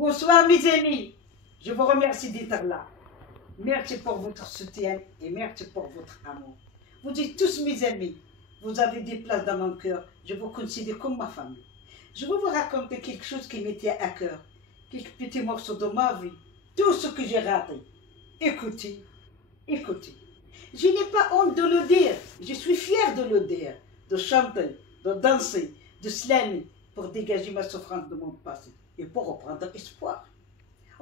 Bonsoir mes amis, je vous remercie d'être là. Merci pour votre soutien et merci pour votre amour. Vous dites tous mes amis, vous avez des places dans mon cœur, je vous considère comme ma famille. Je vais vous raconter quelque chose qui m'était à cœur, quelques petits morceaux de ma vie, tout ce que j'ai raté. Écoutez, écoutez. Je n'ai pas honte de le dire, je suis fière de le dire, de chanter, de danser, de slammer, pour dégager ma souffrance de mon passé et pour reprendre espoir.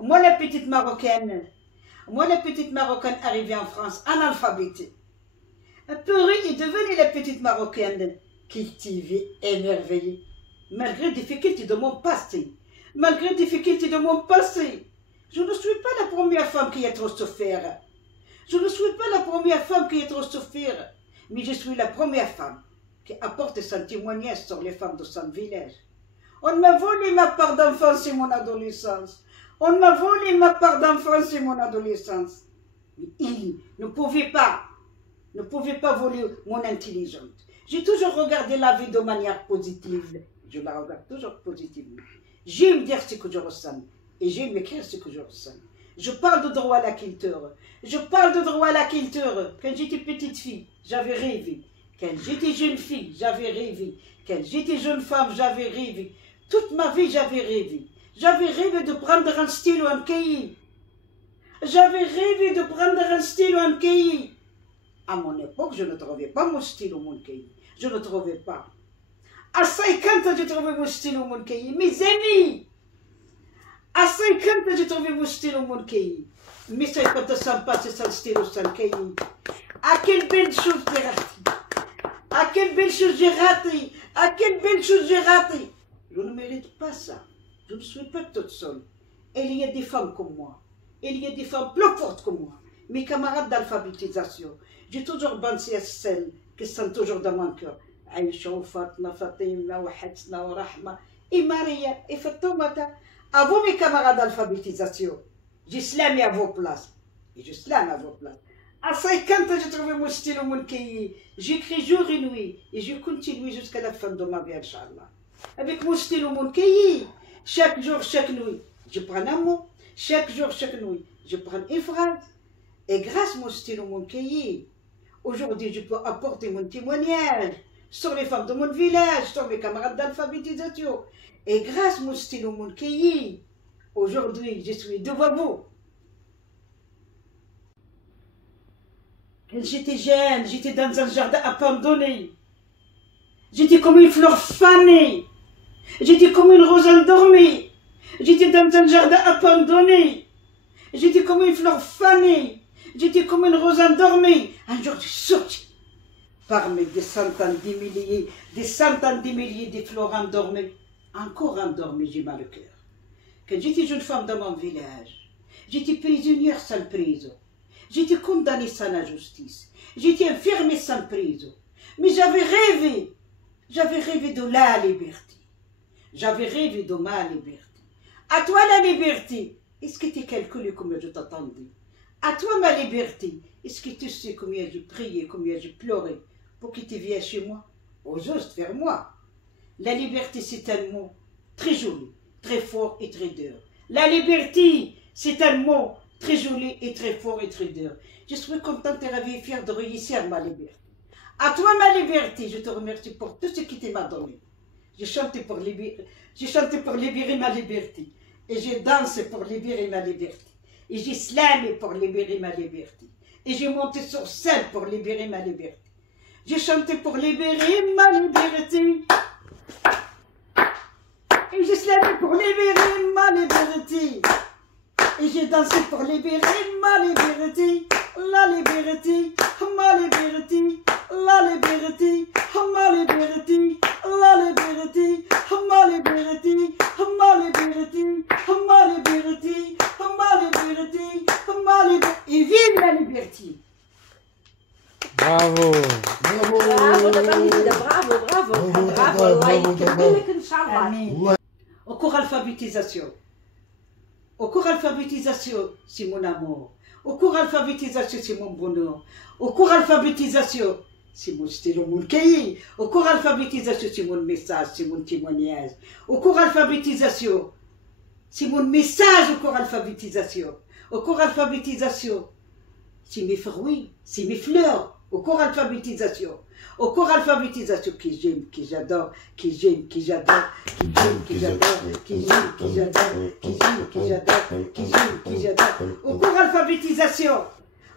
Moi la petite Marocaine arrivée en France, analphabète. Apeurée est devenue la petite Marocaine, cultivée, émerveillée, malgré les difficultés de mon passé. Malgré les difficultés de mon passé, je ne suis pas la première femme qui a trop souffert. Je ne suis pas la première femme qui a trop souffert, mais je suis la première femme qui apporte son témoignage sur les femmes de son village. On m'a volé ma part d'enfance et mon adolescence. On m'a volé ma part d'enfance et mon adolescence. Mais il ne pouvait pas voler mon intelligence. J'ai toujours regardé la vie de manière positive. Je la regarde toujours positivement. J'aime dire ce que je ressens et j'aime écrire ce que je ressens. Je parle de droit à la culture. Je parle de droit à la culture. Quand j'étais petite fille, j'avais rêvé. Quand j'étais jeune fille, j'avais rêvé. Quand j'étais jeune femme, j'avais rêvé. Toute ma vie, j'avais rêvé. J'avais rêvé de prendre un stylo, un cahier. J'avais rêvé de prendre un stylo, un cahier. À mon époque, je ne trouvais pas mon stylo, mon cahier. Je ne trouvais pas. À 50 ans, j'ai trouvé mon stylo, mon cahier. Mes amis, à 50 ans, j'ai trouvé mon stylo, mon cahier. Mais c'est quand ça passe sans stylo, sans cahier. À quelle belle chose j'ai raté. À quelle belle chose j'ai raté. À quelle belle chose j'ai raté. Je ne mérite pas ça. Je ne suis pas toute seule. Il y a des femmes comme moi. Il y a des femmes plus fortes que moi. Mes camarades d'alphabétisation. J'ai toujours pensé à celles qui sont toujours dans mon cœur. Aïcha, Fatma, Fatima, Hatna, Rahma, et Maria, et Fatoumata. À vous, mes camarades d'alphabétisation, j'ai slamé à vos places. Et je slame à vos places. À 50 ans, j'ai trouvé mon stylo, mon cahier. J'écris jour et nuit. Et je continue jusqu'à la fin de ma vie, Inch'Allah. Avec mon stylo, mon cahier. Chaque jour, chaque nuit, je prends un mot. Chaque jour, chaque nuit, je prends une phrase. Et grâce à mon stylo, mon cahier, aujourd'hui, je peux apporter mon témoignage sur les femmes de mon village, sur mes camarades d'alphabétisation. Et grâce à mon stylo, mon cahier, aujourd'hui, je suis devant vous. Quand j'étais jeune, j'étais dans un jardin abandonné. J'étais comme une fleur fanée. J'étais comme une rose endormie. J'étais dans un jardin abandonné. J'étais comme une fleur fanée. J'étais comme une rose endormie. Un jour, je sortis parmi des centaines de milliers de fleurs endormies. Encore endormies, j'ai mal au cœur. Quand j'étais jeune femme dans mon village, j'étais prisonnière sans prison. J'étais condamnée sans la justice. J'étais enfermée sans prison. Mais j'avais rêvé de la liberté. J'avais rêvé de ma liberté. À toi la liberté. Est-ce que tu calculé combien je t'attendais? À toi ma liberté. Est-ce que tu sais combien j'ai prié, combien j'ai pleuré pour que tu viennes chez moi? Au juste vers moi. La liberté c'est un mot très joli, très fort et très dur. La liberté c'est un mot très joli et très fort et très dur. Je suis contente et ravie et fière de réussir ma liberté. À toi ma liberté, je te remercie pour tout ce que tu m'as donné. J'ai chanté pour libérer ma liberté. Et j'ai dansé pour libérer ma liberté. Et j'ai slamé pour libérer ma liberté. Et j'ai monté sur scène pour libérer ma liberté. J'ai chanté pour libérer ma liberté. Et j'ai slamé pour libérer ma liberté. Et j'ai dansé pour libérer ma liberté. La liberté, ma liberté, la liberté, ma liberté, la liberté, ma liberté, ma liberté, ma liberté, ma liberté, ma liberté. Et vive la liberté! Bravo! Bravo, bravo, bravo, bravo, Allah يكملك إن شاء الله. Amen. Au cours alphabétisation. Au cours alphabétisation, c'est mon amour. Au cours alphabétisation, c'est mon bonheur. Au cours alphabétisation, c'est mon stylo, mon cahier. Au cours alphabétisation, c'est mon message, c'est mon témoignage. Au cours alphabétisation, C'est mon message au cours alphabétisation. Au cours alphabétisation. C'est mes fruits, c'est mes fleurs. Au cours alphabétisation. Au cours alphabétisation que j'aime, que j'adore, que j'aime, que j'adore, que j'aime, que j'adore, que j'aime, que j'adore, que j'aime, que j'adore, que j'aime, que j'adore. Au cours alphabétisation.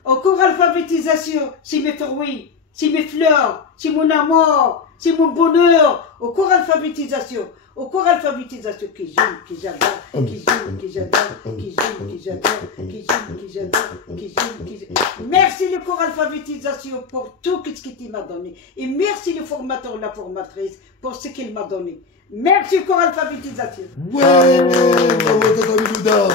Au cours alphabétisation, c'est mes fruits, c'est mes fleurs, c'est mon amour, c'est mon bonheur. Au cours alphabétisation. Au cours alphabétisation que j'aime, que j'adore, que j'aime, que j'adore, que j'aime, que j'adore, que j'aime, que j'adore, que j'aime, que j'adore. Merci le cours alphabétisation pour tout ce qu'il m'a donné. Et merci le formateur, la formatrice pour ce qu'il m'a donné. Merci le cours alphabétisation. Ouais, bravo, Tata Milouda.